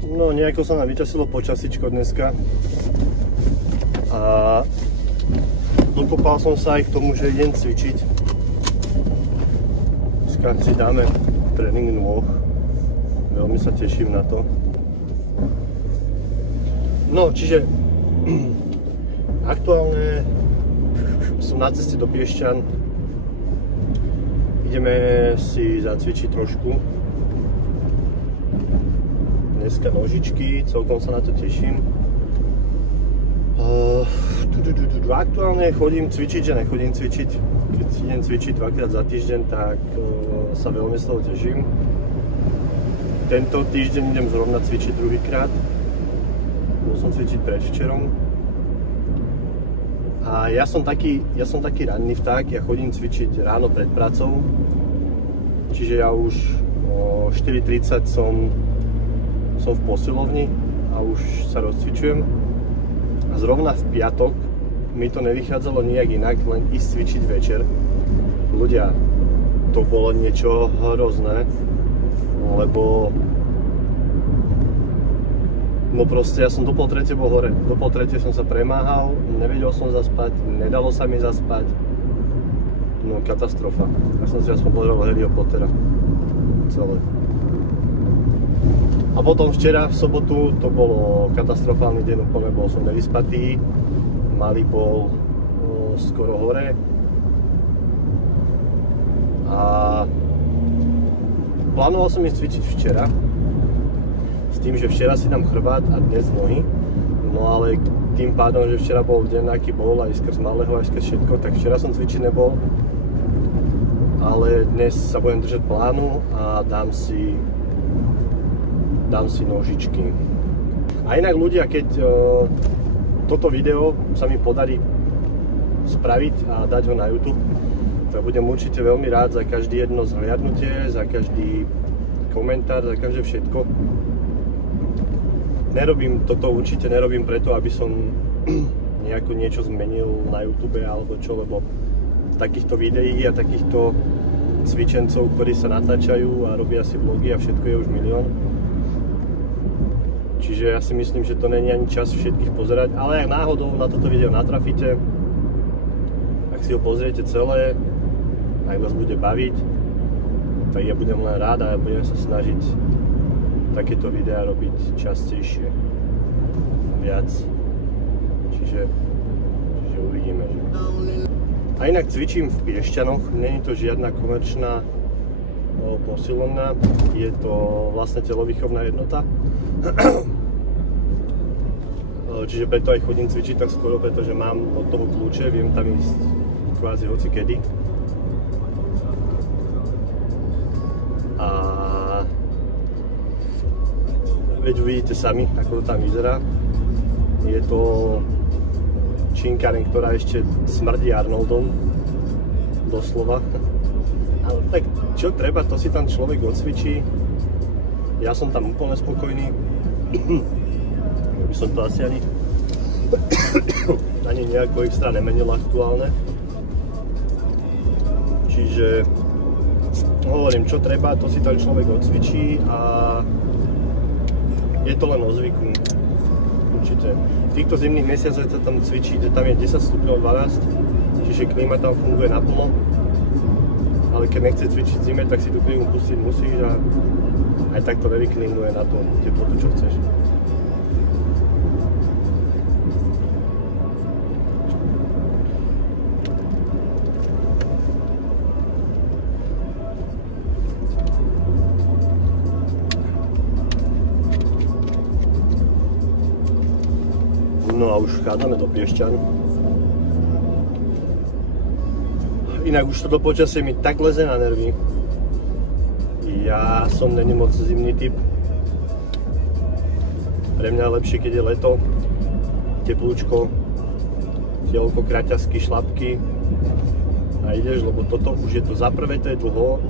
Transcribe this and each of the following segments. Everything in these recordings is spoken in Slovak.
No, nejako sa nám vyčasilo počasičko dneska a dokopal som sa aj k tomu, že idem cvičiť. Dneska si dáme tréning nôh, veľmi sa teším na to. No, čiže aktuálne som na ceste do Piešťan, ideme si zacvičiť trošku. Dneska nožičky, celkom sa na to teším. Aktuálne chodím cvičiť, že nechodím cvičiť. Keď idem cvičiť dvakrát za týždeň, tak sa veľmi z toho teším. Tento týždeň idem zrovna cvičiť druhýkrát. Bol som cvičiť predvčerom. A ja som taký ranný vták, ja chodím cvičiť ráno pred prácou. Čiže ja už o 4:30 som v posilovni a už sa rozcvičujem. A zrovna v piatok mi to nevychádzalo nijak inak, len ísť cvičiť večer. Ľudia, to bolo niečo hrozné, lebo no proste ja som do 2:30 bol hore, do 2:30 som sa premáhal, nevedel som zaspať, nedalo sa mi zaspať. No katastrofa. Ja som si aspoň pozeral Harryho Pottera. Celé. A potom včera, v sobotu, to bolo katastrofálny deň, úplne bol som nevyspatý. Malý bol skoro hore. A plánoval som ísť cvičiť včera. S tým, že včera si dám chrbát a dnes nohy. No ale tým pádom, že včera bol deň, aký bol, aj skrz malého, aj skrz všetko, tak včera som cvičiť nebol. Ale dnes sa budem držať plánu a dám si nožičky. A inak ľudia, keď toto video sa mi podarí spraviť a dať ho na YouTube, tak budem určite veľmi rád za každé jedno zhliadnutie, za každý komentár, za každé všetko. Určite nerobím preto, aby som nejako niečo zmenil na YouTube alebo čo, lebo takýchto videí a takýchto cvičencov, ktorí sa natáčajú a robia si vlogy a všetko je už milión. Čiže ja si myslím, že to není ani čas všetkých pozerať, ale ak náhodou na toto video natrafíte, ak si ho pozriete celé, ak vás bude baviť, tak ja budem len rád a budem sa snažiť takéto videá robiť častejšie, viac. Čiže uvidíme. A inak cvičím v Piešťanoch, nie je to žiadna komerčná posilovňa, je to vlastne telovýchovná jednota. Čiže preto aj chodím cvičiť tak skoro, pretože mám od toho kľúče, viem tam ísť kvázi hoci kedy. A veď uvidíte sami, ako to tam vyzerá. Je to činkáreň, ktorá ešte smrdí Arnoldom, doslova. Ale tak čo treba, to si tam človek odcvičí. Ja som tam úplne spokojný. By som to asi ani nejako extra nemenil aktuálne. Čiže hovorím, čo treba, to si tam človek odcvičí a je to len o zvyku. Určite. V týchto zimných mesiacoch sa tam cvičí, tam je 10 stupňov 12, čiže klíma tam funguje naplno. Ale keď nechce cvičiť v zime, tak si tú klímu pustiť musíš a aj tak to nevyklímuje na tú teplotu, čo chceš. No a už vchádzame do Piešťan. Inak už toto počasie mi tak leze na nervy. Ja som není moc zimný typ. Pre mňa je lepšie, keď je leto, teplúčko, tielko, kraťasky, šlapky a ideš, lebo toto už je to za prvé, to je dlho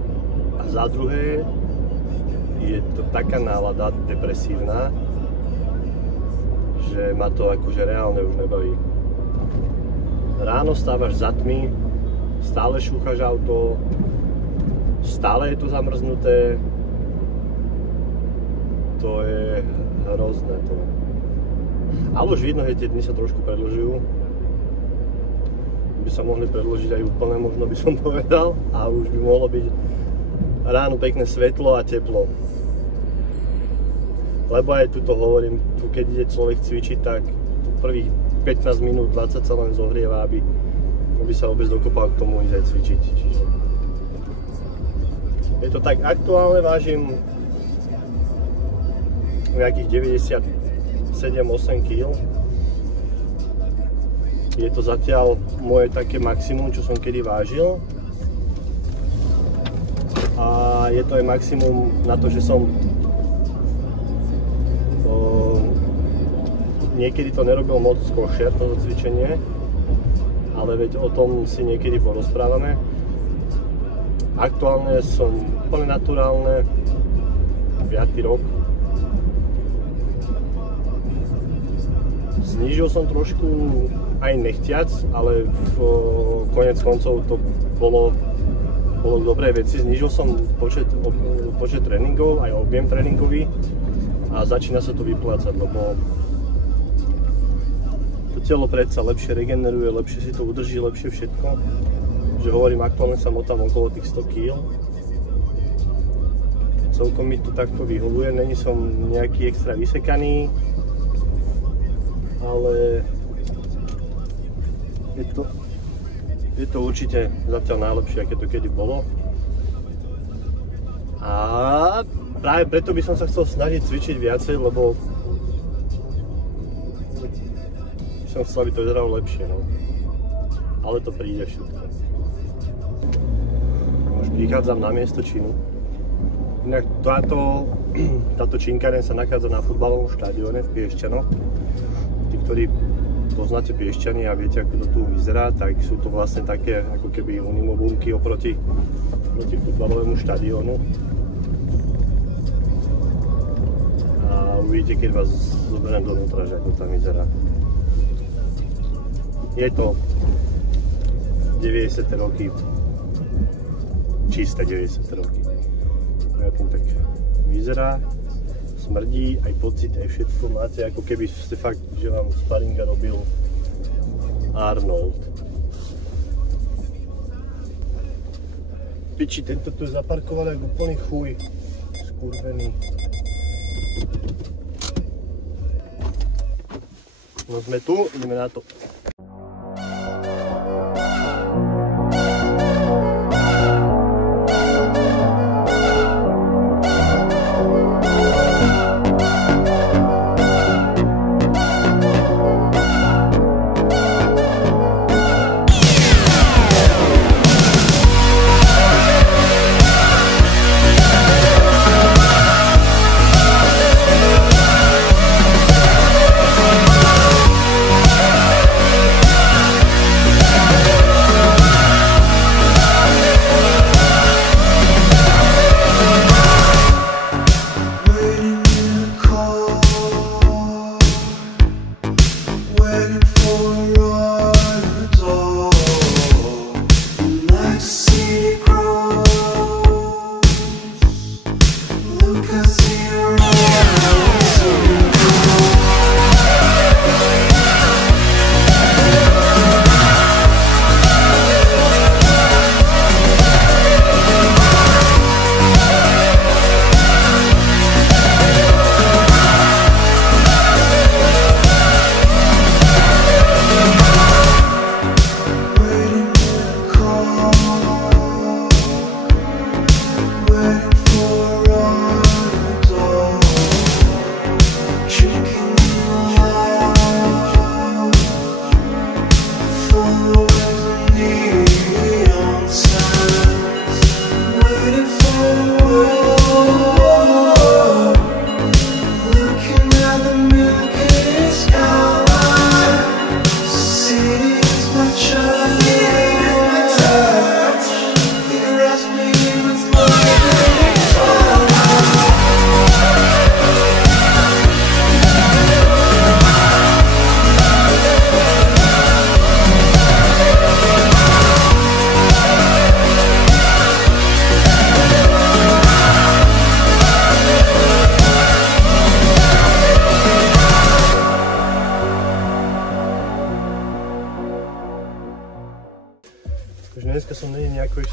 a za druhé je to taká nálada depresívna, že ma to akože reálne už nebaví. Ráno stávaš za tmy, stále šúchaš auto, stále je to zamrznuté, To je hrozné to. Ale už vidno, že tie dni sa trošku predĺžujú. By sa mohli predĺžiť aj úplne, možno by som povedal. A už by mohlo byť ráno pekné svetlo a teplo. Lebo aj tuto hovorím, tu keď ide človek cvičiť, tak prvých 15 minút, 20 sa len zohrieva, aby sa vôbec dokopal k tomu ísť aj cvičiť. Čiže je to tak aktuálne, vážim nejakých 97-8 kg. Je to zatiaľ moje také maximum, čo som kedy vážil. A je to aj maximum na to, že som niekedy to nerobil moc košer, toto cvičenie, ale veď o tom si niekedy porozprávame. Aktuálne som úplne naturálne, 5. rok. Znížil som trošku aj nechtiac, ale konec koncov to bolo k dobrej veci. Znížil som počet tréningov, aj objem tréningový a začína sa to vyplácať, lebo to telo predsa lepšie regeneruje, lepšie si to udrží, lepšie všetko. Že hovorím, aktuálne sa motám okolo tých 100 kg. Celkom mi to takto vyhovuje, není som nejaký extra vysekaný, ale je to určite zatiaľ najlepšie, aké to kedy bolo. A práve preto by som sa chcel snažiť cvičiť viacej, lebo som chcel, aby to vyzeralo lepšie, no. Ale to príde všetko. Už prichádzam na miesto činu. Inak táto činkáreň sa nachádza na futbalovom štádióne v Piešťanoch. Tí, ktorí poznáte Piešťany a viete, ako to tu vyzerá, tak sú to vlastne také ako keby unimobunky oproti futbalovému štadiónu. A uvidíte, keď vás zoberiem dovnútra, že ako tam vyzerá. Je to 90. roky, čisté 90. roky. Ako tak vyzerá, smrdí, aj pocit, aj všetko máte, ako keby ste fakt, že vám sparinga robil Arnold. Piči, tento tu zaparkoval ako úplný chuj, skurvený. No sme tu, ideme na to.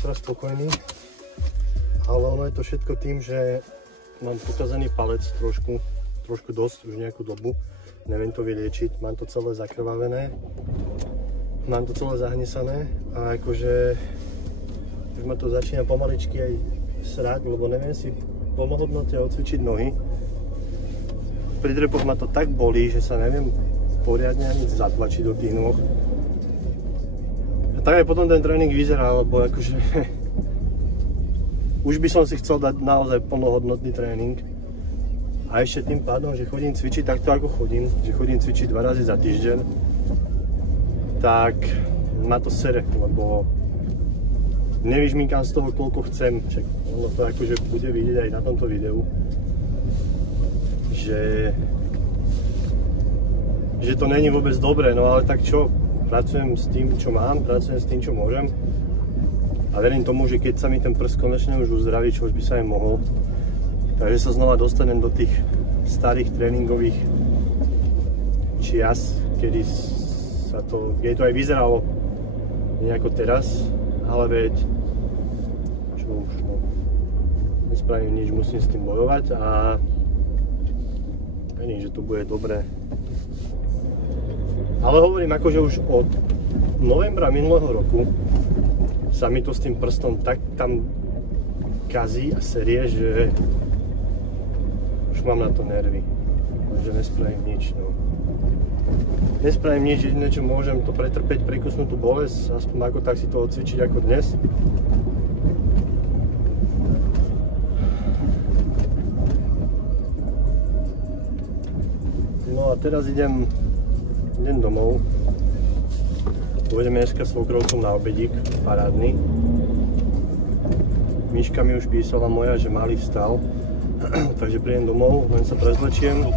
teraz spokojný, ale ono je to všetko tým, že mám pokazený palec trošku dosť, už nejakú dobu. Neviem to vyliečiť, mám to celé zakrvavené, mám to celé zahnesané a akože už ma to začína pomaličky aj srať, lebo neviem si plnohodnotne odcvičiť nohy. Pri drepoch ma to tak bolí, že sa neviem poriadne ani zatlačiť do tých nôh. A tak aj potom ten tréning vyzerá, lebo akože už by som si chcel dať naozaj plnohodnotný tréning. A ešte tým pádom, že chodím cvičiť takto ako chodím, že chodím cvičiť 2 razy za týždeň, tak ma to sere, lebo nevyžmýkam z toho koľko chcem. Ono to akože bude vidieť aj na tomto videu, že to není vôbec dobré, no ale tak čo, pracujem s tým, čo mám, pracujem s tým, čo môžem a verím tomu, že keď sa mi ten prst konečne už uzdraví, čo už by sa aj mohol, takže sa znova dostanem do tých starých tréningových čias, kedy to aj vyzeralo nejako teraz, ale veď čo už, no, nespravím nič, musím s tým bojovať a verím, že to bude dobré. Ale hovorím, akože už od novembra minulého roku sa mi to s tým prstom tak tam kazí a serie, že už mám na to nervy. Takže nespravím nič, no. Nespravím nič, jediné čo môžem to pretrpeť, prekusnúť tú bolesť, aspoň ako tak si to odcvičiť ako dnes. No a teraz idem domov. Pôjdeme dneska s svokrovcom na obedík, parádny. Miška mi už písala moja, že malý vstal, takže prídem domov, len sa prezlečiem,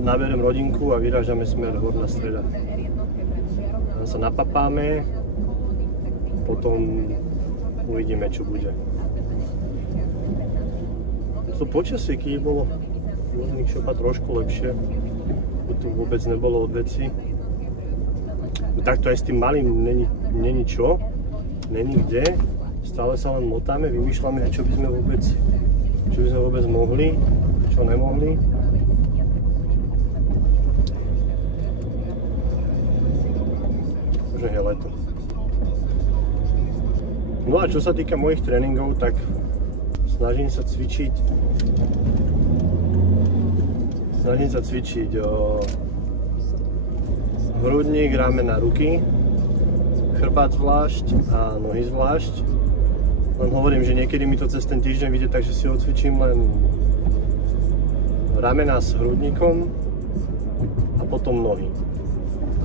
naberiem rodinku a vyrážame smer Horná Streda. Tam sa napapáme, potom uvidíme, čo bude. To počasie, keď bolo Morning Shopa trošku lepšie, tu vôbec nebolo od veci. Takto aj s tým malým není čo, není kde, stále sa len motáme, vymýšľame, čo by sme vôbec mohli, čo nemohli. Už je leto. No a čo sa týka mojich tréningov, tak snažím sa cvičiť hrudník, ramena, ruky, chrbát zvlášť a nohy zvlášť. Len hovorím, že niekedy mi to cez ten týždeň vyjde, takže si odcvičím len ramena s hrudníkom a potom nohy.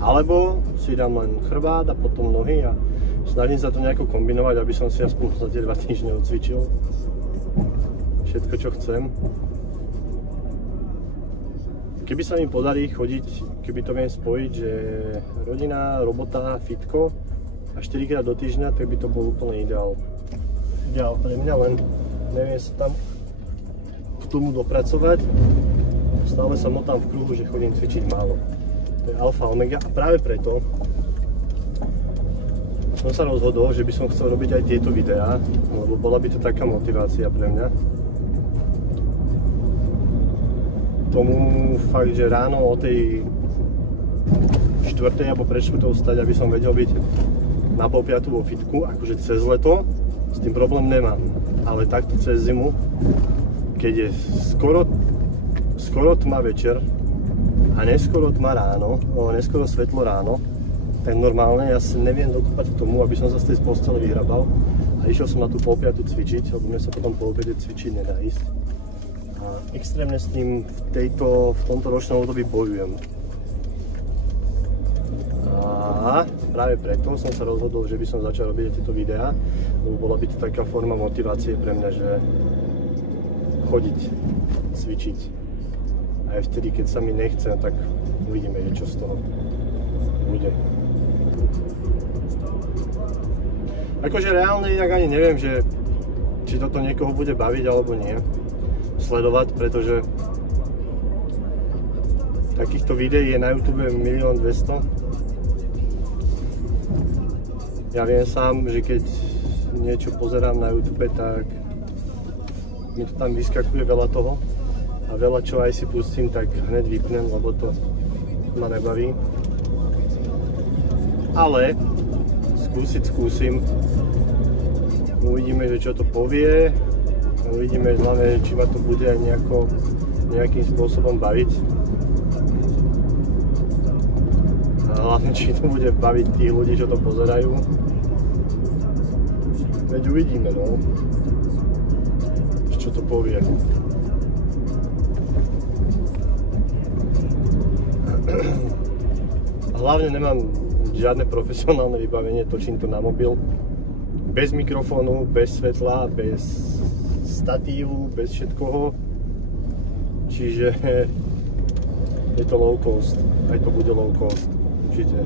Alebo si dám len chrbát a potom nohy a snažím sa to nejako kombinovať, aby som si aspoň za tie 2 týždne odcvičil všetko, čo chcem. Keby sa mi podarí chodiť, keby to viem spojiť, že rodina, robota, fitko a 4-krát do týždňa, tak by to bol úplne ideál. Ideál pre mňa, len neviem sa tam k tomu dopracovať. Stále sa motám v kruhu, že chodím cvičiť málo. To je alfa omega a práve preto som sa rozhodol, že by som chcel robiť aj tieto videá, lebo bola by to taká motivácia pre mňa. Tomu fakt, že ráno o tej 4. alebo pred 4. vstať, aby som vedel byť na 4:30 vo fitku, akože cez leto, s tým problém nemám. Ale takto cez zimu, keď je skoro tma večer a neskoro tma ráno, neskoro svetlo ráno, tak normálne ja sa neviem dokopať k tomu, aby som sa z tej postele vyhrabal a išiel som na tú 4:30 cvičiť, lebo mne sa potom po obede cvičiť nedá ísť. A extrémne s tým v tomto ročnom období bojujem. A práve preto som sa rozhodol, že by som začal robiť tieto videá, lebo bola by to taká forma motivácie pre mňa, že chodiť, cvičiť. Aj vtedy, keď sa mi nechce, tak uvidíme, čo z toho bude. Akože reálne inak ani neviem, že či toto niekoho bude baviť alebo nie sledovať, pretože takýchto videí je na YouTube 1 200 000. Ja viem sám, že keď niečo pozerám na YouTube, tak mi to tam vyskakuje veľa toho a veľa čo aj si pustím, tak hneď vypnem, lebo to ma nebaví. Ale skúsim. Uvidíme, že čo to povie. Uvidíme hlavne, či ma to bude aj nejakým spôsobom baviť. A hlavne, či to bude baviť tých ľudí, čo to pozerajú. Veď uvidíme, no. Čo to povie. Hlavne nemám žiadne profesionálne vybavenie, točím to na mobil. Bez mikrofónu, bez svetla, bez statívu, bez všetkoho. Čiže je to low cost. Aj to bude low cost. Určite.